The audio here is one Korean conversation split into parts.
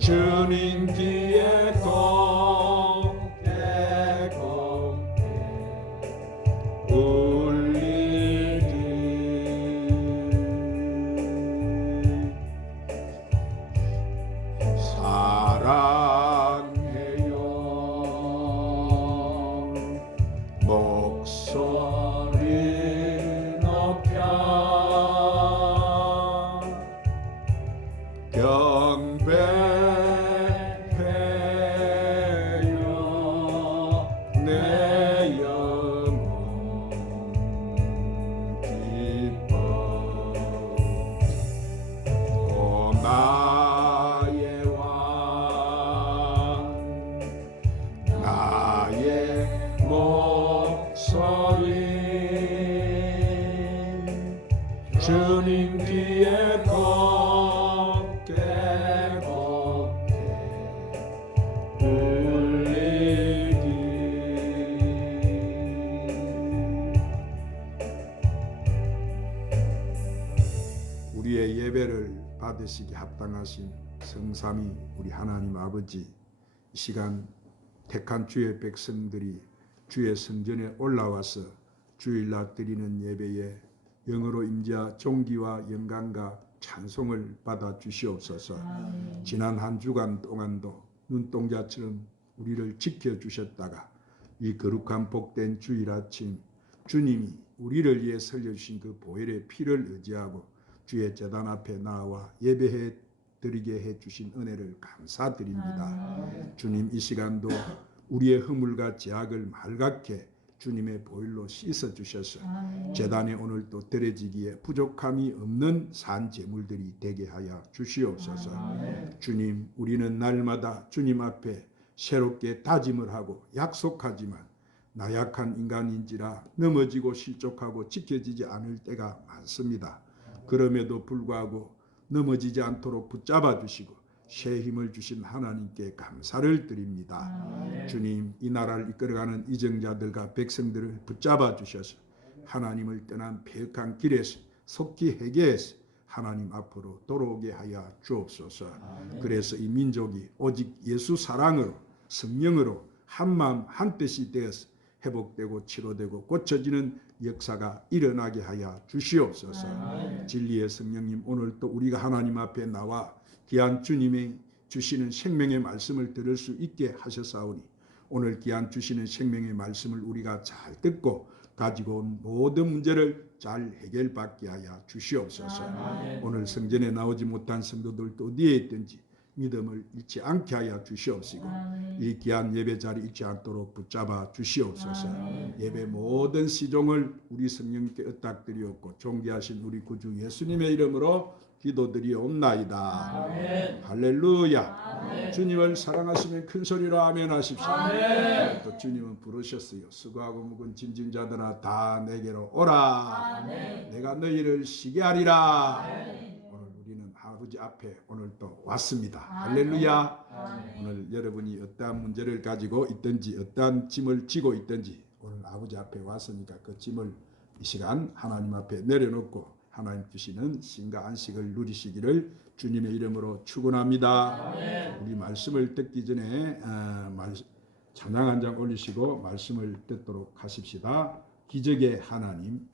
주님 귀에 곱게 울리리. 사랑해요 목소리 높여 경배해요 내 영혼 기뻐. 오 나의 왕 나의 목소리 주님 귀에 곱게 울리기. 우리의 예배를 받으시기 합당하신 성삼위 우리 하나님 아버지, 이 시간 택한 주의 백성들이 주의 성전에 올라와서 주일날 드리는 예배에 영으로 임자 존귀와 영광과 찬송을 받아 주시옵소서. 지난 한 주간 동안도 눈동자처럼 우리를 지켜주셨다가 이 거룩한 복된 주일 아침 주님이 우리를 위해 살려주신 그 보혈의 피를 의지하고 주의 제단 앞에 나와 예배해 드리게 해주신 은혜를 감사드립니다. 주님, 이 시간도 우리의 허물과 죄악을 말갛게 주님의 보혈로 씻어주셔서 제단에 오늘도 드려지기에 부족함이 없는 산 제물들이 되게 하여 주시옵소서. 주님, 우리는 날마다 주님 앞에 새롭게 다짐을 하고 약속하지만 나약한 인간인지라 넘어지고 실족하고 지켜지지 않을 때가 많습니다. 그럼에도 불구하고 넘어지지 않도록 붙잡아 주시고 새 힘을 주신 하나님께 감사를 드립니다. 주님, 이 나라를 이끌어가는 이정자들과 백성들을 붙잡아 주셔서 하나님을 떠난 패역한 길에서 속히 회개해서 하나님 앞으로 돌아오게 하여 주옵소서. 그래서 이 민족이 오직 예수 사랑으로 성령으로 한마음 한뜻이 되어서 회복되고 치료되고 고쳐지는 역사가 일어나게 하여 주시옵소서. 진리의 성령님, 오늘 또 우리가 하나님 앞에 나와 귀한 주님의 주시는 생명의 말씀을 들을 수 있게 하셨사오니 오늘 귀한 주시는 생명의 말씀을 우리가 잘 듣고 가지고 온 모든 문제를 잘 해결받게 하여 주시옵소서. 오늘 성전에 나오지 못한 성도들도 어디에 있든지 믿음을 잃지 않게 하여 주시옵시고 이 귀한 예배 자리 잃지 않도록 붙잡아 주시옵소서. 예배 모든 시종을 우리 성령님께 의탁드리옵고 존귀하신 우리 구주 예수님의 이름으로 기도드리옵나이다. 아멘. 할렐루야. 아멘. 주님을 사랑하시면 큰 소리로 아멘 하십시오. 아멘. 또 주님은 부르셨어요. 수고하고 묵은 짐진 자들아 다 내게로 오라. 아멘. 내가 너희를 쉬게 하리라. 아멘. 오늘 우리는 아버지 앞에 오늘 또 왔습니다. 아멘. 할렐루야. 아멘. 오늘 여러분이 어떠한 문제를 가지고 있든지 어떠한 짐을 지고 있든지 오늘 아버지 앞에 왔으니까 그 짐을 이 시간 하나님 앞에 내려놓고 하나님 주시는 쉼과 안식을 누리시기를 주님의 이름으로 축원합니다. 아멘. 우리 말씀을 듣기 전에 찬양 한 장 올리시고 말씀을 듣도록 하십시다. 기적의 하나님.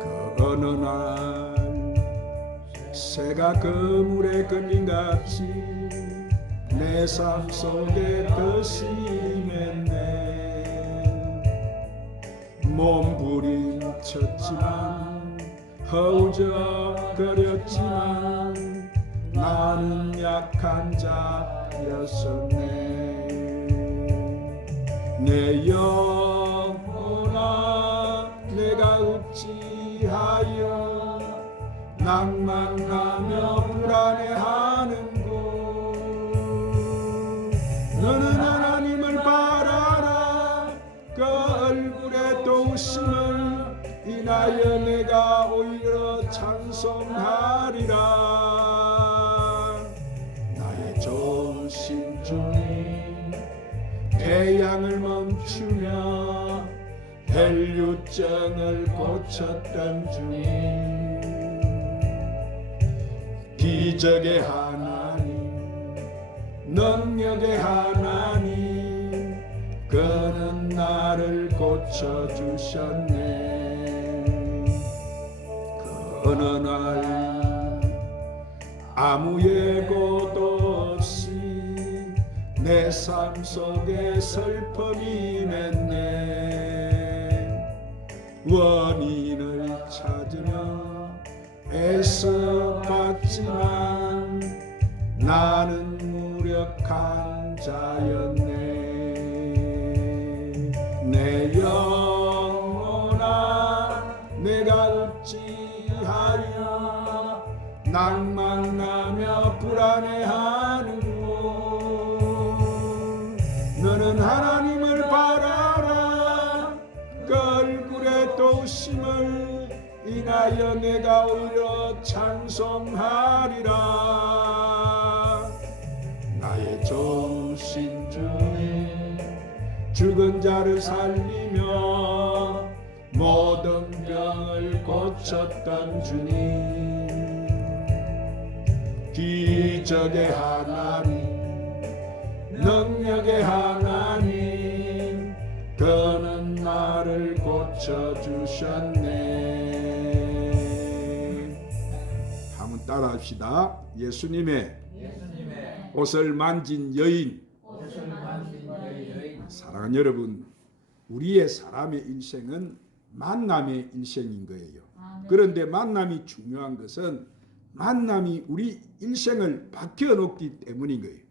그 어느 날 새가 그물에 걸린같이 내 삶 속에 더 심했네. 몸부림쳤지만 허우적거렸지만 나는 약한 자였었네. 내 영혼아 내가 어찌하여 낭만하며 불안해하는고. 너는 하나님을 바라라. 그 얼굴의 도우심을 인하여 내가 오히려 찬송하리라. 나의 좋으신 주님 태양을 멈추며 혈류증을 고쳤던 주님, 기적의 하나님, 능력의 하나님, 그는 나를 고쳐주셨네. 그 어느 날 아무 예고도 없이 내 삶 속에 슬픔이 맺네. 원인을 찾으며 애써봤지만 나는 무력한 자였네. 내 영혼아, 내가 어찌하여 낭만나며 불안해하는고. 너는 하나님을 바라라. 그 얼굴의 도심을 인하여 내가 오히려 찬송하리라. 나의 좋으신 주님, 죽은 자를 살리며 모든 병을 고쳤던 주님, 기적의 하나님, 능력의 하나님, 그는 나를 고쳐주셨네. 한번 따라합시다. 예수님의 옷을 만진 여인. 사랑하는 여러분, 우리의 사람의 인생은 만남의 인생인 거예요. 그런데 만남이 중요한 것은 만남이 우리 일생을 바뀌어놓기 때문인 거예요.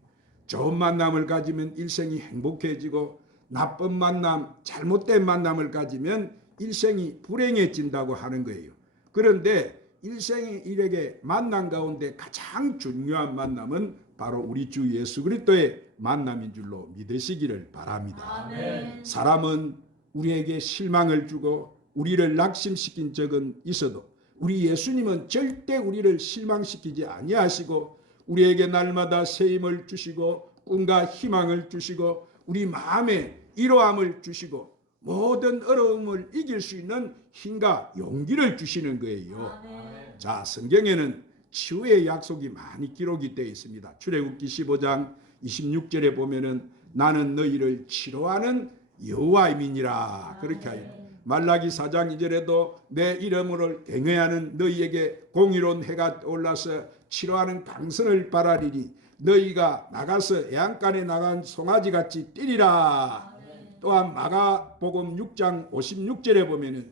좋은 만남을 가지면 일생이 행복해지고, 나쁜 만남, 잘못된 만남을 가지면 일생이 불행해진다고 하는 거예요. 그런데 일생의 일에게 만남 가운데 가장 중요한 만남은 바로 우리 주 예수 그리스도의 만남인 줄로 믿으시기를 바랍니다. 아멘. 사람은 우리에게 실망을 주고 우리를 낙심시킨 적은 있어도 우리 예수님은 절대 우리를 실망시키지 아니하시고 우리에게 날마다 새 힘을 주시고 꿈과 희망을 주시고 우리 마음에 이로함을 주시고 모든 어려움을 이길 수 있는 힘과 용기를 주시는 거예요. 아멘. 자, 성경에는 치유의 약속이 많이 기록이 되어 있습니다. 출애굽기 15장 26절에 보면은 나는 너희를 치료하는 여호와임이니라 그렇게 하여, 말라기 4장 2절에도 내 이름으로 경외하는 너희에게 공의로운 해가 올라서 치료하는 강선을 바라리니 너희가 나가서 애안간에 나간 송아지같이 뛰리라. 또한 마가복음 6장 56절에 보면은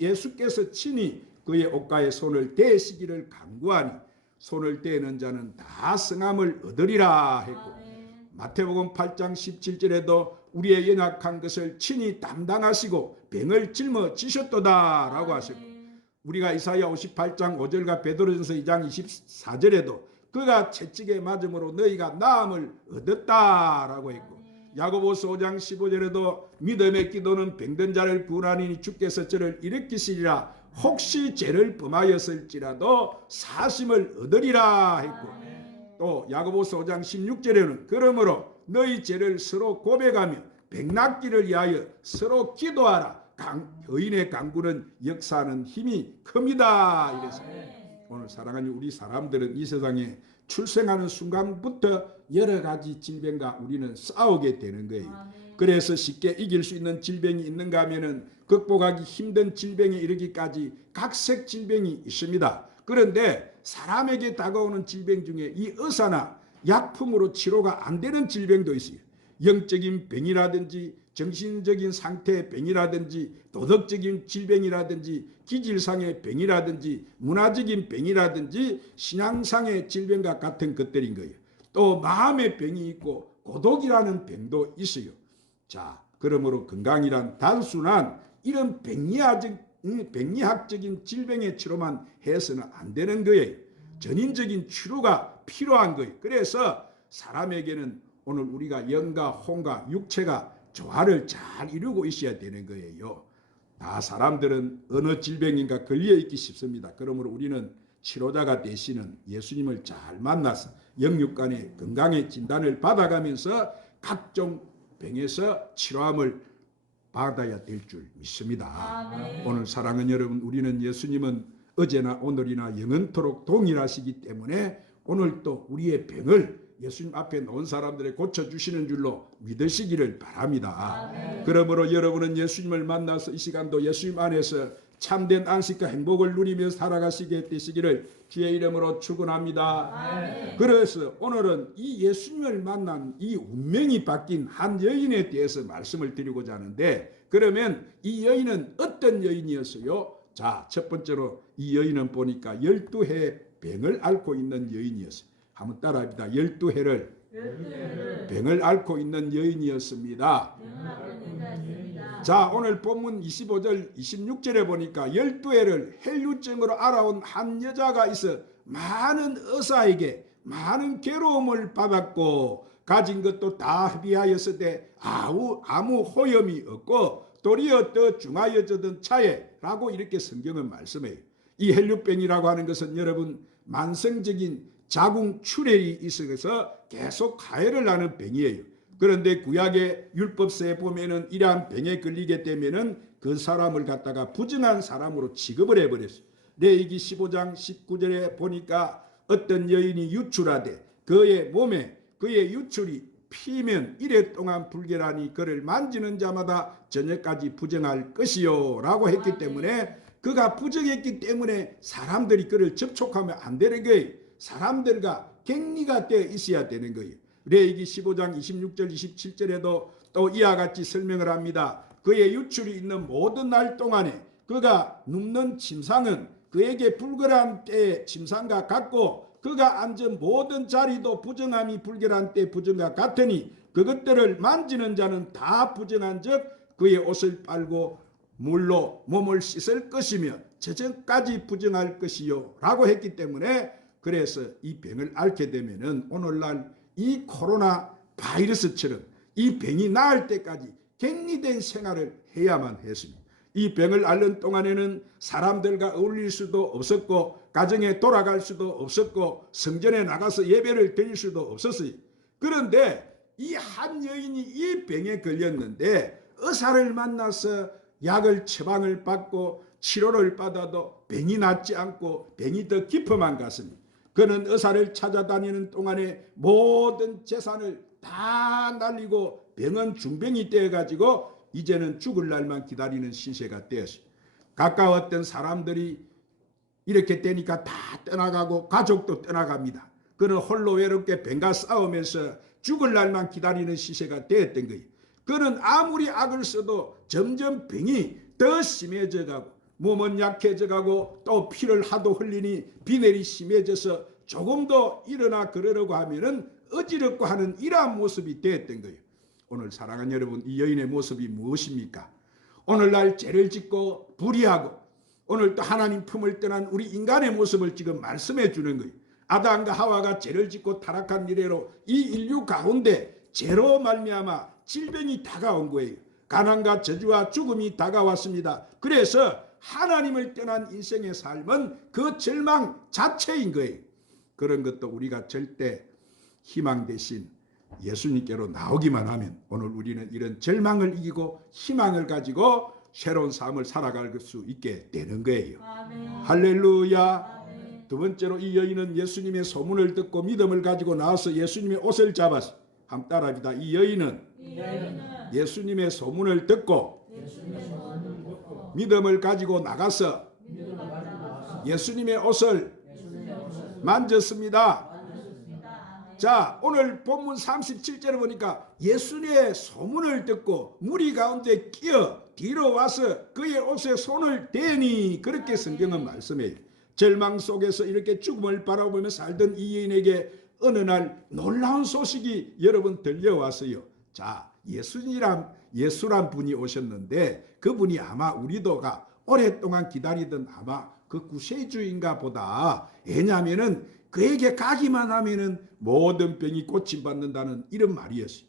예수께서 친히 그의 옷가에 손을 대시기를 간구하니 손을 대는 자는 다 성함을 얻으리라 했고, 마태복음 8장 17절에도 우리의 연약한 것을 친히 담당하시고 병을 짊어지셨도다 라고 하셨고, 우리가 이사야 58장 5절과 베드로전서 2장 24절에도 그가 채찍에 맞음으로 너희가 나음을 얻었다 라고 했고, 야고보서 5장 15절에도 믿음의 기도는 병든 자를 구원하니 주께서 저를 일으키시리라. 혹시 죄를 범하였을지라도 사심을 얻으리라 했고, 또 야고보서 5장 16절에는 그러므로 너희 죄를 서로 고백하며 백낫기를 위하여 서로 기도하라. 여인의 강구는 역사하는 힘이 큽니다. 이래서 오늘 사랑하는 우리 사람들은 이 세상에 출생하는 순간부터 여러 가지 질병과 우리는 싸우게 되는 거예요. 그래서 쉽게 이길 수 있는 질병이 있는가 하면은 극복하기 힘든 질병에 이르기까지 각색 질병이 있습니다. 그런데 사람에게 다가오는 질병 중에 이 의사나 약품으로 치료가 안 되는 질병도 있어요. 영적인 병이라든지 정신적인 상태의 병이라든지 도덕적인 질병이라든지 기질상의 병이라든지 문화적인 병이라든지 신앙상의 질병과 같은 것들인 거예요. 또 마음의 병이 있고 고독이라는 병도 있어요. 자, 그러므로 건강이란 단순한 이런 병리학적인 질병의 치료만 해서는 안 되는 거예요. 전인적인 치료가 필요한 거예요. 그래서 사람에게는 오늘 우리가 영과 혼과 육체가 조화를 잘 이루고 있어야 되는 거예요. 다 사람들은 어느 질병인가 걸려있기 쉽습니다. 그러므로 우리는 치료자가 되시는 예수님을 잘 만나서 영육간의 건강의 진단을 받아가면서 각종 병에서 치료함을 받아야 될 줄 믿습니다. 아멘. 오늘 사랑하는 여러분, 우리는 예수님은 어제나 오늘이나 영원토록 동일하시기 때문에 오늘 또 우리의 병을 예수님 앞에 놓은 사람들을 고쳐주시는 줄로 믿으시기를 바랍니다. 아멘. 그러므로 여러분은 예수님을 만나서 이 시간도 예수님 안에서 참된 안식과 행복을 누리며 살아가시게 되시기를 주의 이름으로 축원합니다. 아멘. 그래서 오늘은 이 예수님을 만난 이 운명이 바뀐 한 여인에 대해서 말씀을 드리고자 하는데, 그러면 이 여인은 어떤 여인이었어요? 자, 첫 번째로 이 여인은 보니까 12해 병을 앓고 있는 여인이었어요. 한번 따라합니다. 12해를 병을 앓고 있는 여인이었습니다. 자, 오늘 본문 25절 26절에 보니까 12해를 헬류증으로 알아온 한 여자가 있어 많은 의사에게 많은 괴로움을 받았고 가진 것도 다 합의하였으되 아무 호염이 없고 도리어 더 중하여져던 차에 라고 이렇게 성경은 말씀해요. 이 헬류병이라고 하는 것은 여러분 만성적인 자궁 출혈이 있어서 계속 가해를 하는 병이에요. 그런데 구약의 율법서에 보면은 이러한 병에 걸리게 되면은 그 사람을 갖다가 부정한 사람으로 취급을 해버렸어요. 레위기 15장 19절에 보니까 어떤 여인이 유출하되 그의 몸에 그의 유출이 피면 이래 동안 불결하니 그를 만지는 자마다 저녁까지 부정할 것이요 라고 했기 때문에 그가 부정했기 때문에 사람들이 그를 접촉하면 안 되는 거예요. 사람들과 격리가 되어 있어야 되는 거예요. 레위기 15장 26절 27절에도 또 이와 같이 설명을 합니다. 그의 유출이 있는 모든 날 동안에 그가 눕는 침상은 그에게 불결한 때의 침상과 같고 그가 앉은 모든 자리도 부정함이 불결한 때 부정과 같으니 그것들을 만지는 자는 다 부정한 즉 그의 옷을 빨고 물로 몸을 씻을 것이며 저녁까지 부정할 것이요 라고 했기 때문에, 그래서 이 병을 앓게 되면은 오늘날 이 코로나 바이러스처럼 이 병이 나을 때까지 격리된 생활을 해야만 했습니다. 이 병을 앓는 동안에는 사람들과 어울릴 수도 없었고 가정에 돌아갈 수도 없었고 성전에 나가서 예배를 드릴 수도 없었어요. 그런데 이 한 여인이 이 병에 걸렸는데 의사를 만나서 약을 처방을 받고 치료를 받아도 병이 낫지 않고 병이 더 깊어만 갔습니다. 그는 의사를 찾아다니는 동안에 모든 재산을 다 날리고 병은 중병이 되어가지고 이제는 죽을 날만 기다리는 시세가 되었어요. 가까웠던 사람들이 이렇게 되니까 다 떠나가고 가족도 떠나갑니다. 그는 홀로 외롭게 병과 싸우면서 죽을 날만 기다리는 시세가 되었던 거예요. 그는 아무리 악을 써도 점점 병이 더 심해져가고 몸은 약해져가고 또 피를 하도 흘리니 비늘이 심해져서 조금 더 일어나 그러려고 하면은 어지럽고 하는 이러한 모습이 되었던 거예요. 오늘 사랑하는 여러분, 이 여인의 모습이 무엇입니까? 오늘날 죄를 짓고 불의하고 오늘 또 하나님 품을 떠난 우리 인간의 모습을 지금 말씀해 주는 거예요. 아담과 하와가 죄를 짓고 타락한 이래로 이 인류 가운데 죄로 말미암아 질병이 다가온 거예요. 가난과 저주와 죽음이 다가왔습니다. 그래서 하나님을 떠난 인생의 삶은 그 절망 자체인 거예요. 그런 것도 우리가 절대 희망 대신 예수님께로 나오기만 하면 오늘 우리는 이런 절망을 이기고 희망을 가지고 새로운 삶을 살아갈 수 있게 되는 거예요. 아멘. 할렐루야. 아멘. 두 번째로 이 여인은 예수님의 소문을 듣고 믿음을 가지고 나와서 예수님의 옷을 잡았어. 한번 따라합니다. 이 여인은 예수님의 소문을 듣고 믿음을 가지고 나가서 예수님의 옷을 만졌습니다. 자, 오늘 본문 37절에 보니까 예수님의 소문을 듣고 무리 가운데 끼어 뒤로 와서 그의 옷에 손을 대니 그렇게 성경은 말씀해요. 절망 속에서 이렇게 죽음을 바라보며 살던 이 여인에게 어느 날 놀라운 소식이 여러분 들려왔어요. 자, 예수란 분이 오셨는데 그분이 아마 우리도가 오랫동안 기다리던 아마 그 구세주인가 보다. 왜냐하면은 그에게 가기만 하면은 모든 병이 고침받는다는 이런 말이었어요.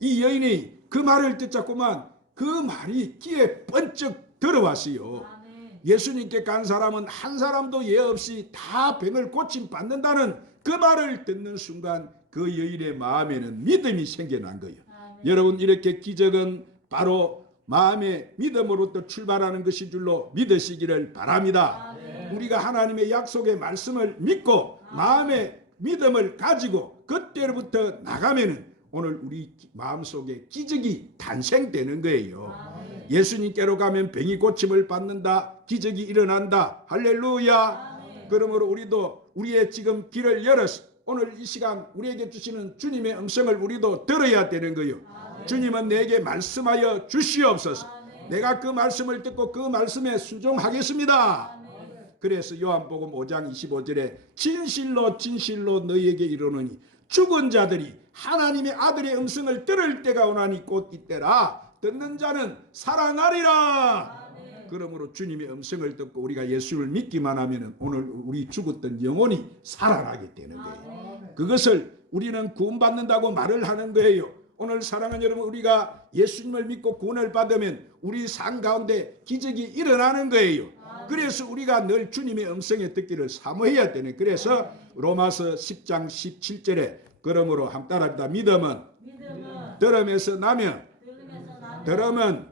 이 여인이 그 말을 듣자꾸만 그 말이 귀에 번쩍 들어왔어요. 아멘. 예수님께 간 사람은 한 사람도 예 없이 다 병을 고침받는다는 그 말을 듣는 순간 그 여인의 마음에는 믿음이 생겨난 거예요. 아멘. 여러분, 이렇게 기적은 바로 마음의 믿음으로부터 출발하는 것인 줄로 믿으시기를 바랍니다. 우리가 하나님의 약속의 말씀을 믿고 마음의 믿음을 가지고 그때로부터 나가면은 오늘 우리 마음속에 기적이 탄생되는 거예요. 예수님께로 가면 병이 고침을 받는다. 기적이 일어난다. 할렐루야. 그러므로 우리도 우리의 지금 길을 열어서 오늘 이 시간 우리에게 주시는 주님의 음성을 우리도 들어야 되는 거예요. 주님은 내게 말씀하여 주시옵소서. 내가 그 말씀을 듣고 그 말씀에 순종하겠습니다. 그래서 요한복음 5장 25절에 진실로 진실로 너희에게 이르노니 죽은 자들이 하나님의 아들의 음성을 들을 때가 오나니 곧 이때라. 듣는 자는 살아나리라. 그러므로 주님의 음성을 듣고 우리가 예수를 믿기만 하면 오늘 우리 죽었던 영혼이 살아나게 되는 거예요. 그것을 우리는 구원받는다고 말을 하는 거예요. 오늘 사랑하는 여러분, 우리가 예수님을 믿고 구원을 받으면 우리 삶 가운데 기적이 일어나는 거예요. 그래서 우리가 늘 주님의 음성에 듣기를 사모해야 되네. 그래서 로마서 10장 17절에 그러므로 함 따라합니다. 믿음은 들음에서 나면 들음은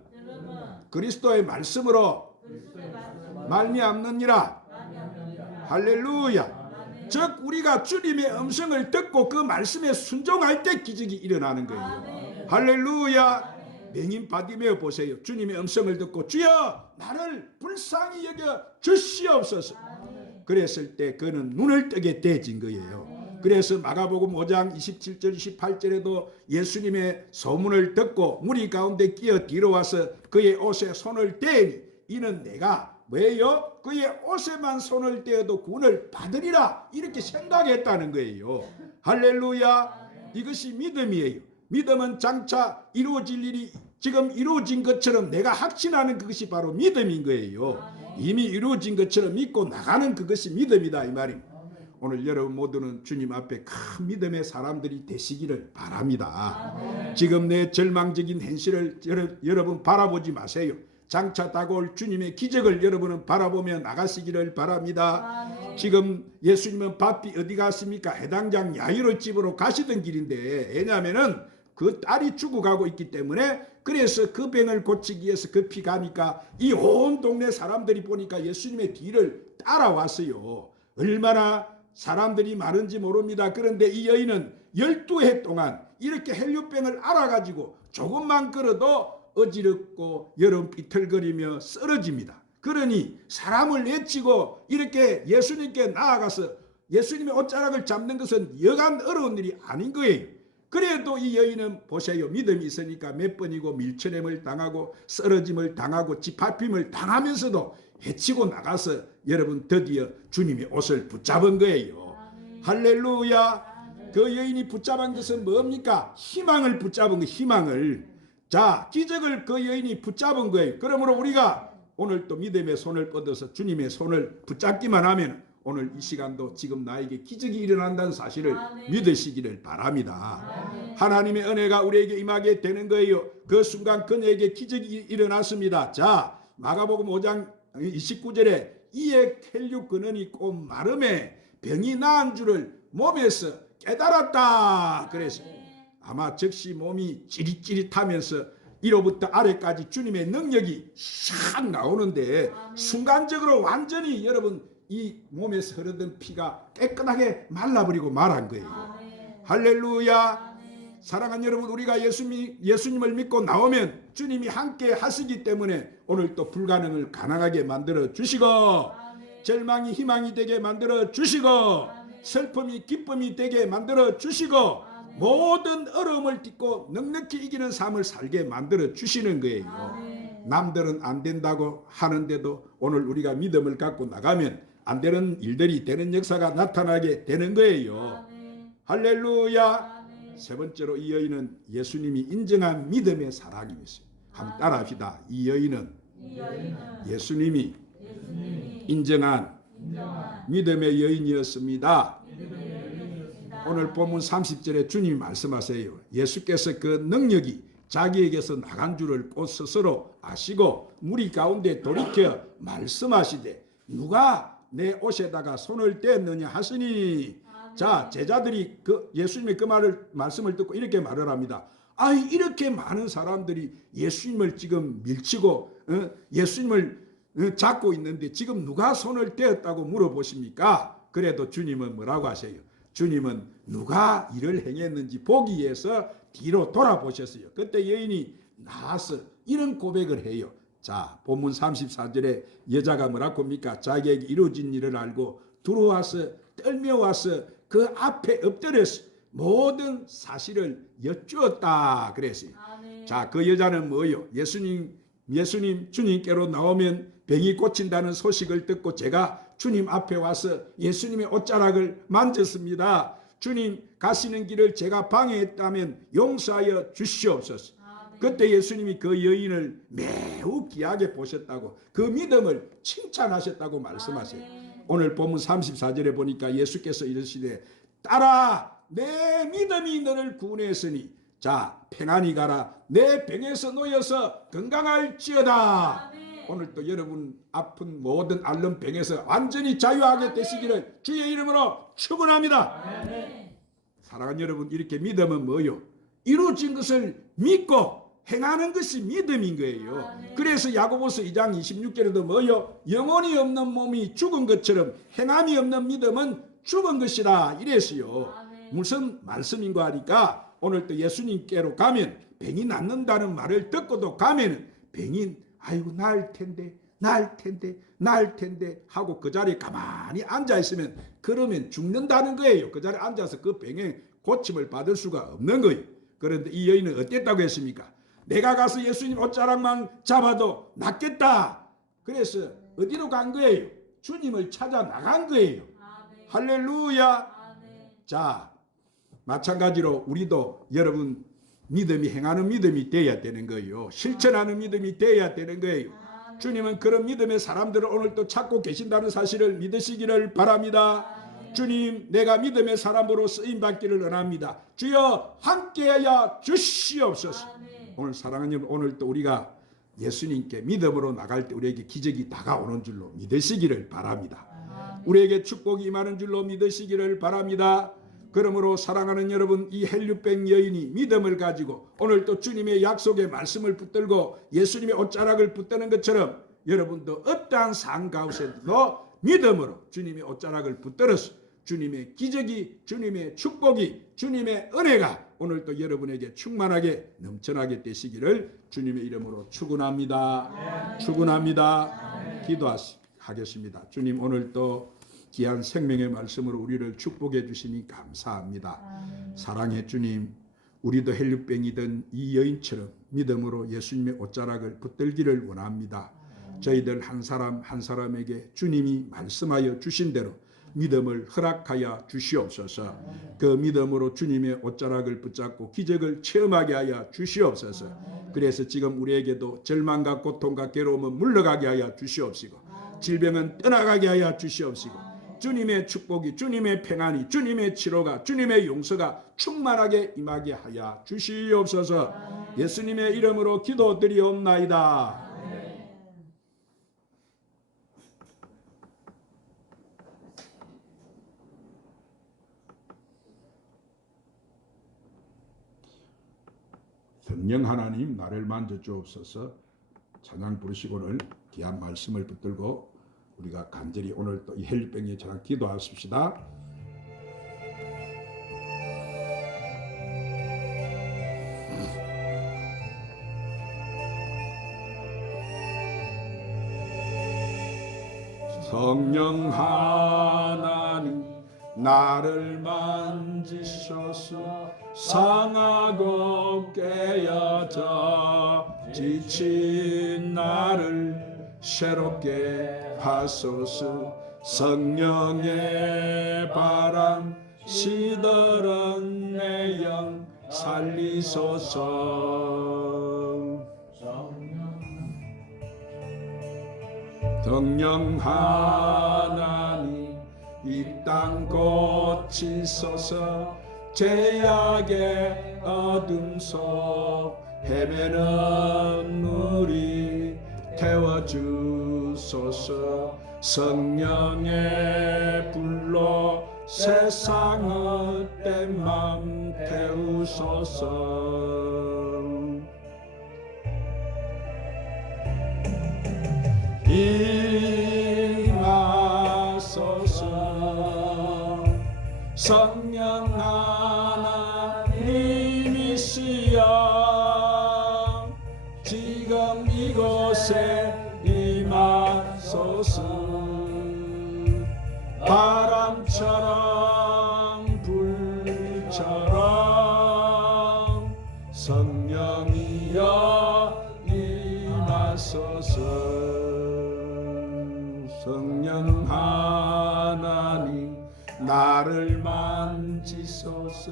그리스도의 말씀으로 말미암느니라. 할렐루야. 즉 우리가 주님의 음성을 듣고 그 말씀에 순종할 때 기적이 일어나는 거예요. 할렐루야. 맹인 바디메오 보세요. 주님의 음성을 듣고 주여 나를 불쌍히 여겨 주시옵소서. 그랬을 때 그는 눈을 뜨게 되진 거예요. 그래서 마가복음 5장 27절 28절에도 예수님의 소문을 듣고 무리 가운데 끼어 뒤로 와서 그의 옷에 손을 대니 이는 내가 왜요? 그의 옷에만 손을 대어도 구원을 받으리라 이렇게 생각했다는 거예요. 할렐루야. 이것이 믿음이에요. 믿음은 장차 이루어질 일이 지금 이루어진 것처럼 내가 확신하는 그것이 바로 믿음인 거예요. 이미 이루어진 것처럼 믿고 나가는 그것이 믿음이다 이 말입니다. 오늘 여러분 모두는 주님 앞에 큰 믿음의 사람들이 되시기를 바랍니다. 지금 내 절망적인 현실을 여러분 바라보지 마세요. 장차 다가올 주님의 기적을 여러분은 바라보며 나가시기를 바랍니다. 지금 예수님은 바삐 어디 갔습니까? 해당장 야이로 집으로 가시던 길인데 왜냐하면은 그 딸이 죽어가고 있기 때문에 그래서 그 병을 고치기 위해서 급히 가니까 이 온 동네 사람들이 보니까 예수님의 뒤를 따라왔어요. 얼마나 사람들이 많은지 모릅니다. 그런데 이 여인은 12해 동안 이렇게 헬류병을 알아가지고 조금만 걸어도 어지럽고 여름 비틀거리며 쓰러집니다. 그러니 사람을 내치고 이렇게 예수님께 나아가서 예수님의 옷자락을 잡는 것은 여간 어려운 일이 아닌 거예요. 그래도 이 여인은 보세요. 믿음이 있으니까 몇 번이고 밀쳐냄을 당하고 쓰러짐을 당하고 짓밟힘을 당하면서도 헤치고 나가서 여러분 드디어 주님의 옷을 붙잡은 거예요. 할렐루야. 그 여인이 붙잡은 것은 뭡니까? 희망을 붙잡은 거, 희망을. 자, 기적을 그 여인이 붙잡은 거예요. 그러므로 우리가 오늘 또 믿음의 손을 뻗어서 주님의 손을 붙잡기만 하면 오늘 이 시간도 지금 나에게 기적이 일어난다는 사실을 믿으시기를 바랍니다. 하나님의 은혜가 우리에게 임하게 되는 거예요. 그 순간 그녀에게 기적이 일어났습니다. 자, 마가복음 5장 29절에 이에 혈육 근원이 곧 마름에 병이 나은 줄을 몸에서 깨달았다. 그래서 아마 즉시 몸이 찌릿찌릿하면서 이로부터 아래까지 주님의 능력이 샥 나오는데 순간적으로 완전히 여러분 이 몸에서 흐르던 피가 깨끗하게 말라버리고 말한 거예요. 할렐루야. 사랑하는 여러분, 우리가 예수님을 믿고 나오면 주님이 함께 하시기 때문에 오늘 또 불가능을 가능하게 만들어 주시고 절망이 희망이 되게 만들어 주시고 슬픔이 기쁨이 되게 만들어 주시고 모든 어려움을 딛고 넉넉히 이기는 삶을 살게 만들어 주시는 거예요. 남들은 안 된다고 하는데도 오늘 우리가 믿음을 갖고 나가면 안 되는 일들이 되는 역사가 나타나게 되는 거예요. 할렐루야. 세 번째로 이 여인은 예수님이 인정한 믿음의 사랑이었어요. 한번 따라합시다. 이 여인은 예수님이 인정한 믿음의 여인이었습니다. 오늘 본문 30절에 주님이 말씀하세요. 예수께서 그 능력이 자기에게서 나간 줄을 곧 스스로 아시고 무리 가운데 돌이켜 말씀하시되 누가 내 옷에다가 손을 댔느냐 하시니 자, 제자들이 그 예수님의 그 말씀을 듣고 이렇게 말을 합니다. 이렇게 많은 사람들이 예수님을 지금 밀치고 예수님을 잡고 있는데 지금 누가 손을 떼었다고 물어보십니까? 그래도 주님은 뭐라고 하세요? 주님은 누가 일을 행했는지 보기 위해서 뒤로 돌아보셨어요. 그때 여인이 나와서 이런 고백을 해요. 자, 본문 34절에 여자가 뭐라고 합니까? 자기에게 이루어진 일을 알고 들어와서 떨며 와서 그 앞에 엎드려서 모든 사실을 여쭈었다 그랬어요. 아멘. 자, 그 여자는 뭐요? 예수님 주님께로 나오면 병이 고친다는 소식을 듣고 제가 주님 앞에 와서 예수님의 옷자락을 만졌습니다. 주님 가시는 길을 제가 방해했다면 용서하여 주시옵소서. 아멘. 그때 예수님이 그 여인을 매우 귀하게 보셨다고, 그 믿음을 칭찬하셨다고 말씀하세요. 아멘. 오늘 본문 34절에 보니까 예수께서 이르시되 딸아, 내 믿음이 너를 구원했으니 자, 평안히 가라. 내 병에서 놓여서 건강할지어다. 아멘. 오늘 또 여러분 아픈 모든 앓는 병에서 완전히 자유하게 되시기를 주의 이름으로 축원합니다. 아멘. 사랑하는 여러분, 이렇게 믿음은 뭐요? 이루어진 것을 믿고 행하는 것이 믿음인 거예요. 아멘. 그래서 야고보서 2장 26절에도 뭐요? 영혼이 없는 몸이 죽은 것처럼 행함이 없는 믿음은 죽은 것이라 이랬어요. 아멘. 무슨 말씀인가 하니까 오늘 또 예수님께로 가면 병이 낫는다는 말을 듣고도 가면 병이 아이고 나을 텐데 하고 그 자리에 가만히 앉아 있으면 그러면 죽는다는 거예요. 그 자리에 앉아서 그 병의 고침을 받을 수가 없는 거예요. 그런데 이 여인은 어땠다고 했습니까? 내가 가서 예수님 옷자락만 잡아도 낫겠다. 그래서 어디로 간 거예요? 주님을 찾아 나간 거예요. 아멘. 할렐루야. 아멘. 자, 마찬가지로 우리도 여러분 믿음이 행하는 믿음이 돼야 되는 거예요. 실천하는 믿음이 돼야 되는 거예요. 아멘. 주님은 그런 믿음의 사람들을 오늘 또 찾고 계신다는 사실을 믿으시기를 바랍니다. 아멘. 주님, 내가 믿음의 사람으로 쓰임받기를 원합니다. 주여 함께하여 주시옵소서. 아멘. 오늘 사랑하는 여러분, 오늘 또 우리가 예수님께 믿음으로 나갈 때 우리에게 기적이 다가오는 줄로 믿으시기를 바랍니다. 아멘. 우리에게 축복이 임하는 줄로 믿으시기를 바랍니다. 그러므로 사랑하는 여러분, 이 헬류병 여인이 믿음을 가지고 오늘 또 주님의 약속의 말씀을 붙들고 예수님의 옷자락을 붙드는 것처럼 여러분도 어떠한 삶 가운데도 믿음으로 주님의 옷자락을 붙들어서 주님의 기적이, 주님의 축복이, 주님의 은혜가 오늘 또 여러분에게 충만하게 넘쳐나게 되시기를 주님의 이름으로 축원합니다. 축원합니다. 기도하겠습니다. 주님, 오늘 또 귀한 생명의 말씀으로 우리를 축복해 주시니 감사합니다. 아멘. 사랑의 주님, 우리도 헬류병이던 이 여인처럼 믿음으로 예수님의 옷자락을 붙들기를 원합니다. 저희들 한 사람 한 사람에게 주님이 말씀하여 주신 대로 믿음을 허락하여 주시옵소서. 그 믿음으로 주님의 옷자락을 붙잡고 기적을 체험하게 하여 주시옵소서. 그래서 지금 우리에게도 절망과 고통과 괴로움은 물러가게 하여 주시옵시고 질병은 떠나가게 하여 주시옵시고 주님의 축복이, 주님의 평안이, 주님의 치료가, 주님의 용서가 충만하게 임하게 하여 주시옵소서. 예수님의 이름으로 기도드리옵나이다. 성령 하나님, 나를 만져 주옵소서. 찬양 부르시고는 귀한 말씀을 붙들고 우리가 간절히 오늘 또 이 헬류병에 저랑 기도하십시다. 성령 하나님, 나를 만지소서. 상하고 깨어져 지친 나를 새롭게 하소서. 성령의 바람 시들은 내 영 살리소서. 성령 하나님, 이 땅 고치소서. 죄악의 어둠 속 헤매는 우리 태워주소서. 성령의 불로 세상 헛된 맘 태우소서. 성령 하나님이시여 지금 이곳에 임하소서. 바람처럼 불처럼 성령이여 임하소서. 성령 하나님 나를 만지소서.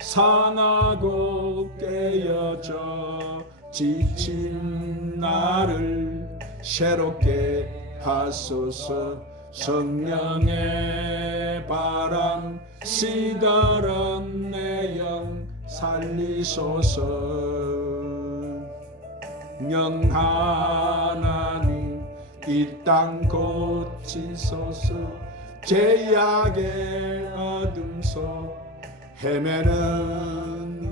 산하고 깨어져 지친 나를 새롭게 하소서. 성령의 바람 시들은 내 영 살리소서. 영 하나님 이 땅 고치소서. 죄악의 어둠 속 헤매는